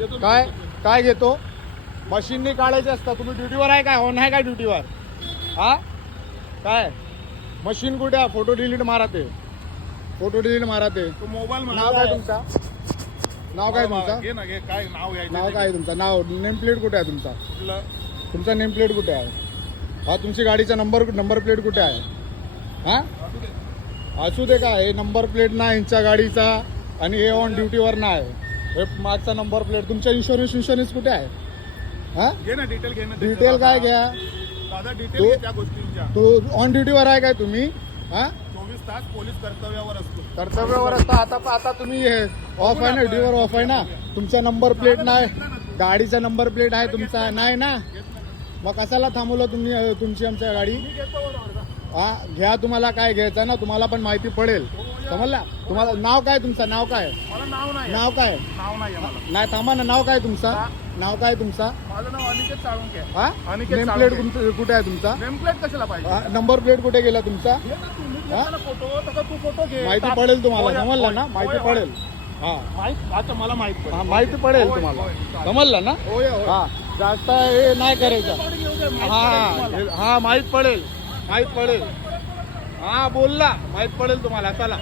काय काय घेतो? मशीननी काढायचे असतात. तुम्ही ड्युटीवर आहे काय? ऑन आहे काय ड्युटीवर? हा काय मशीन कुठे आहे? फोटो डिलीट मारा ते, फोटो डिलीट मारा ते. मोबाईल नाव काय तुमचा? नाव काय तुमचं? घे ना घे. काय नाव घ्यायचं? नाव काय तुमचं? नाव नेम प्लेट कुठे आहे तुमचा? कुठलं? तुमचा नेम प्लेट कुठे आहे? हा तुमची गाडीचा नंबर प्लेट कुठे आहे? हा असू दे का? हे नंबर प्लेट ना यांच्या गाडीचा, आणि हे ऑन ड्युटीवर नाही. हे मागचा नंबर प्लेट. तुमच्या इन्शुरन्स कुठे आहे? हा घे ना डिटेल. घे ना डिटेल काय घ्या? दादा डिटेल घे त्या गोष्टींच्या. तू ऑन ड्युटीवर आहे काय तुम्ही? हा 24 तास पोलीस कर्तव्यावर असतो. कर्तव्यावर असता. आता तुम्ही ऑफ आहे ना, ड्युटीवर ऑफ आहे ना. तुमचा नंबर प्लेट नाही, गाडीचा नंबर प्लेट आहे तुमचा नाही ना, मग कशाला थांबवलं तुम्ही तुमची आमच्या गाडी? मी घेतो बरोबर का? हा घ्या, तुम्हाला काय घ्यायचं ना, तुम्हाला पण माहिती पडेल. समजला? तुम्हाला नाव काय तुमचं? नाव काय? मला नाव नाही. नाव काय? नाव नाही आहे मला. नाही थांबा ना. नाव काय तुमचा? नाव काय तुमचा? माझं नाव अनिकेत साळुंके. हा अनिकेत नेम साळुंके. प्लेट कुठे आहे तुमचा? नेम प्लेट कशाला पाहिजे? नंबर प्लेट कुठे गेला तुमचा? घे ना तू. मी घेतला ना फोटो. तसा तू फोटो घे. माहिती पडेल तुम्हाला. होय, समजलं होय, ना? माहिती होय, पडेल. हा माहित आता मला माहित पडेल. हा माहिती पडेल होय, तुम्हाला. होय, चालेल. समजलं ना? होय होय. हा जास्त हे नाही करायचं. थोडी घेऊ दे, माहित हा पडेल तुम्हाला. हा माहित पडेल. हा बोलला. माहित पडेल तुम्हाला. चला.